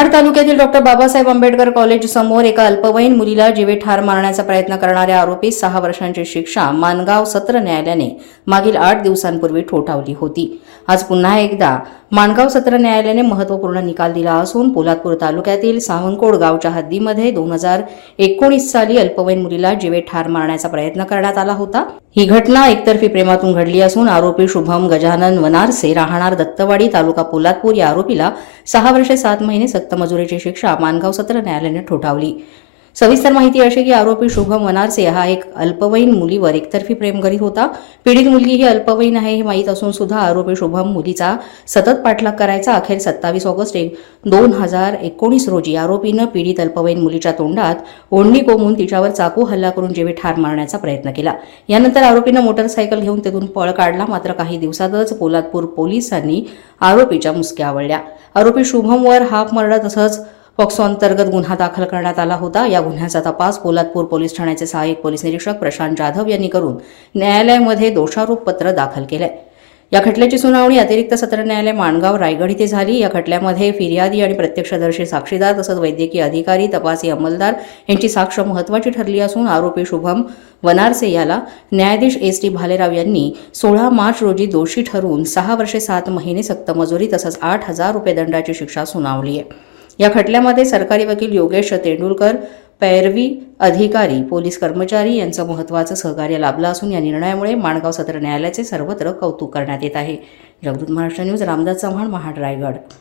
महाड तालुक्यातील doctor Babasaheb Ambedkar college समोर एका अल्पवयीन मुलीला जीवे ठार मारण्याचा प्रयत्न करणाऱ्या आरोपी 6 वर्षांची शिक्षा माणगाव सत्र न्यायालयाने मागील 8 दिवसांपूर्वी ठोठावली होती। आज पुन्हा एकदा माणगाव सत्र न्यायालयाने महत्त्वपूर्ण निकाल दिला असून पोलादपूर तालुक्यातील सावंतकोड गावच्या हद्दीमध्ये 2019 साली अल्पवयीन मुलीला जीवे ठार मारण्याचा प्रयत्न करण्यात आला होता। ही घटना एकतर्फी प्रेमातून घडली असून आरोपी शुभम गजानन वनारसे राहणार दत्तवाडी तालुका पोलादपूर या आरोपीला 6 वर्षे 7 महिने सक्त मजुरीची शिक्षा माणगाव सत्र न्यायालयाने ठोठावली। सविस्तर माहिती अशी की आरोपी शुभम वनारसे हा एक अल्पवयीन मुलीवर एकतर्फी प्रेम करीत होता। पीडित मुलगी ही अल्पवयीन आहे हे माहीत असून सुद्धा आरोपी शुभम मुलीचा सतत पाठलाग करायचा। अखेर 27 ऑगस्ट 2019 रोजी आरोपीनं पीडित अल्पवयीन मुलीच्या तोंडात ओढणी कोंबून तिच्यावर चाकू हल्ला करून जीवे ठार मारण्याचा प्रयत्न केला। यानंतर आरोपीनं मोटरसायकल घेऊन तेथून पळ काढला। मात्र काही दिवसातच पोलादपूर पोलिसांनी आरोपीच्या मुसक्या आवळल्या। आरोपी शुभमवर हाफ मर्डर तसंच पॉक्सो अंतर्गत गुन्हा दाखल करण्यात आला होता। या गुन्ह्याचा तपास पोलादपूर पोलीस ठाण्याचे सहाय्यक पोलीस निरीक्षक प्रशांत जाधव यांनी करून न्यायालयामध्ये दोषारोप पत्र दाखल केले। या खटल्याची सुनावणी अतिरिक्त सत्र न्यायालय माणगाव रायगड इथे झाली। या खटल्यामध्ये फिर्यादी आणि प्रत्यक्षदर्शी साक्षीदार तसंच वैद्यकीय अधिकारी तपासी अंमलदार यांची साक्ष महत्त्वाची ठरली असून आरोपी शुभम वनारसे याला न्यायाधीश एस टी भालेराव यांनी 16 मार्च रोजी दोषी ठरवून 6 वर्षे 7 महिने सक्त मजुरी तसंच 8,000 रुपये दंडाची शिक्षा सुनावली आहे। या खटल्यामध्ये सरकारी वकील योगेश तेंडुलकर, पैरवी अधिकारी, पोलीस कर्मचारी यांचं महत्त्वाचं सहकार्य लाभलं असून या निर्णयामुळे माणगाव सत्र न्यायालयाचे सर्वत्र कौतुक करण्यात येत आहे। जगदूत महाराष्ट्र न्यूज, रामदास चव्हाण, महाड, रायगड।